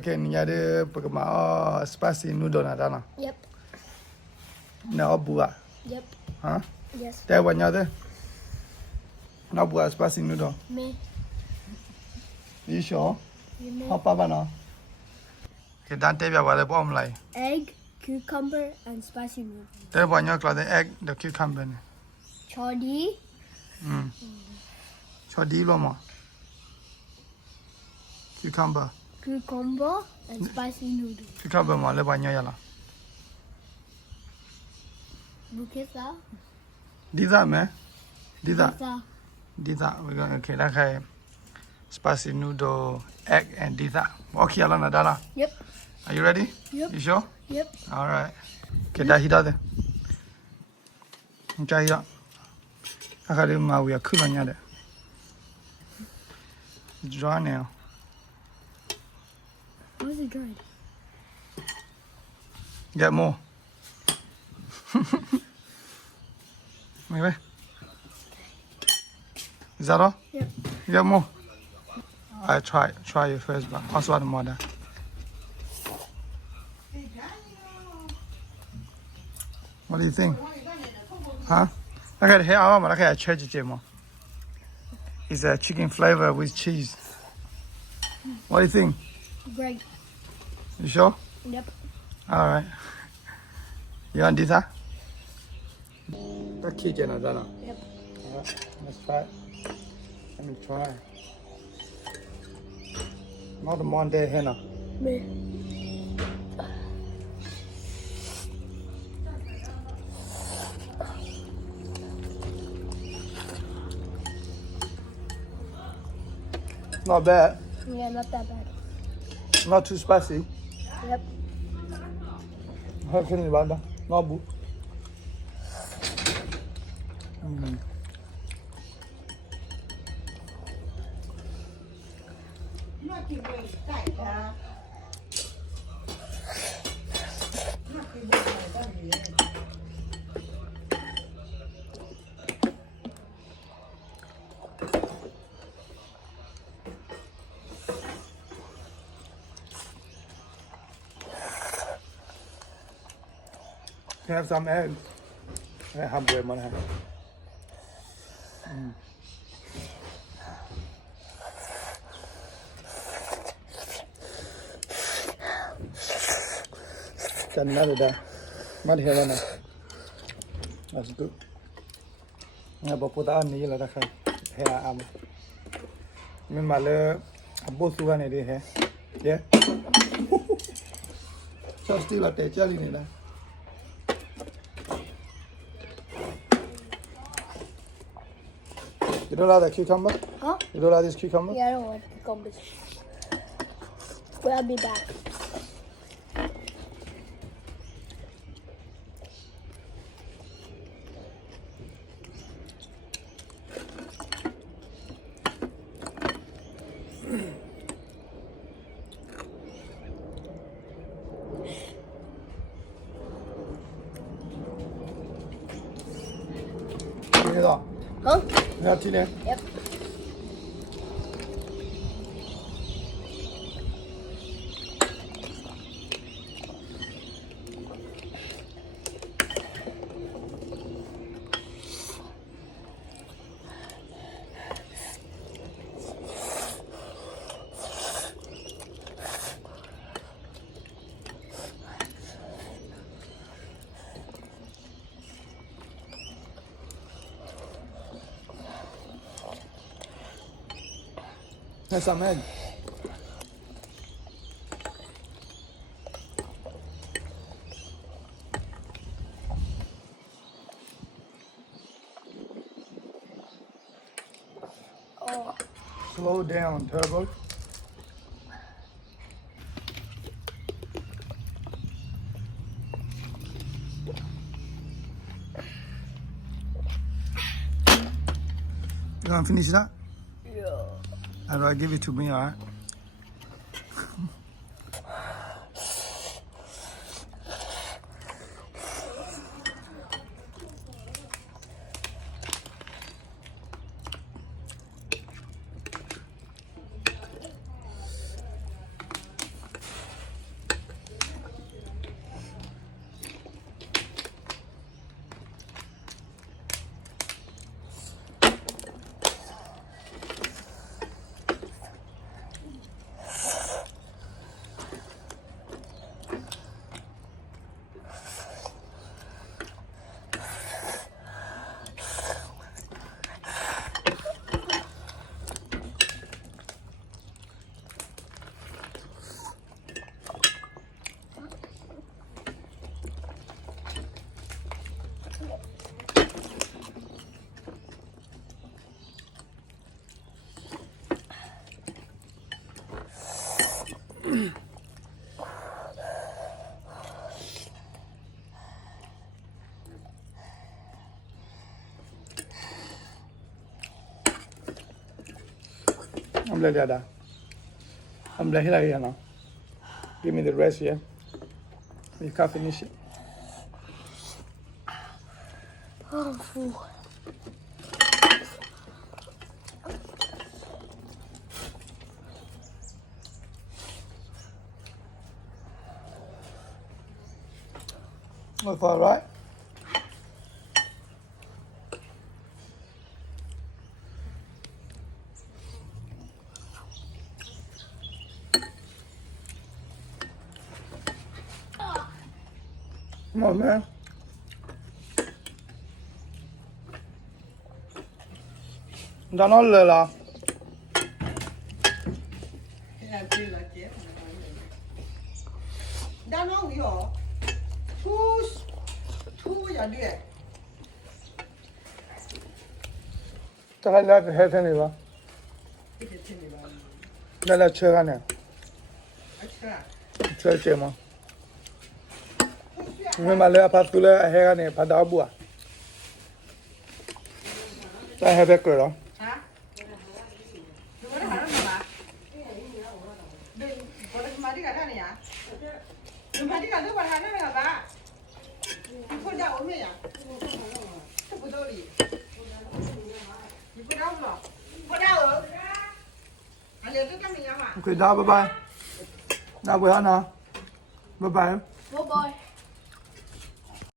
Okay, ni ada pegama spicy noodle na dana. Yep. Na buat. Yep. Huh? Yes. That one other. Na buat spicy noodle. Me. You sure? You know. How papa na? Okay, dan teh biar boleh buat mulai. Egg, cucumber, and spicy noodles. Teh banyak kalau the egg, the cucumber ni. Chodi. So di lo mo. Cucumber. Cucumber and spicy noodles. Cucumber mo le banyak ya lah. Bukesa. Dida me. Dida. Bukesa. Dida. We gonna okay that kai spicy noodle, egg and dida. Okay lah na dah lah. Yep. Are you ready? Yep. You sure? Yep. All right. Okay, dah hidup deh. Macam hidup. Akak dia mau ya kulanya deh. Dry now. How is it dried? Get more. Maybe. Is that all? Yep. Get more. I try it first, but also add more. What do you think? Huh? Okay, here I am. Okay, I tried it more. It's a chicken flavor with cheese. What do you think? Great. You sure? Yep. All right. You want this, huh? That kitchen, I don't know. Yep. All right, let's try it. Let me try. Not the Monday here now. Me. Not bad. Yeah, not that bad. Not too spicy. Yep. How can you that? Not boo. Can I have some eggs? I have bread, man. Got another there. Mud here now. That's good. I put that on the yellow hair arm. Me male both one idea here. Yeah. So still at the jelly in there. You don't like the cucumber? Huh? You don't like this cucumber? Yeah, I don't want cucumbers. But I'll be back. Huh? Huh? Yeah, Tina. Yep. Have some egg. Oh. Slow down, Turbo. You gonna finish that? Yeah. How do I give it to me, alright? Omelette ada. Omelette here again now. Give me the rest here. You can't finish it. Oh, fool. That's all right. Come on, man. Done all the la. Đã nói gì hả? Thu giờ đi. Chắc là hết thế này ba. Đây là chơi cái này. Chơi mà. Nhưng mà lấy phát tu lấy hết cái này phát đào bùa. Đây hết cái rồi. Hả? Đừng có nói mà. Đừng có nói đi cả này à? Đừng nói đi cả nước bạn này là ba. Đừng có đau ốm à? Không có đau gì. Đừng có đau rồi. Có đau rồi. Anh lấy cái mình nhau mà. Okay, da bye bye. Da bye Hana. Bye bye. Bye bye.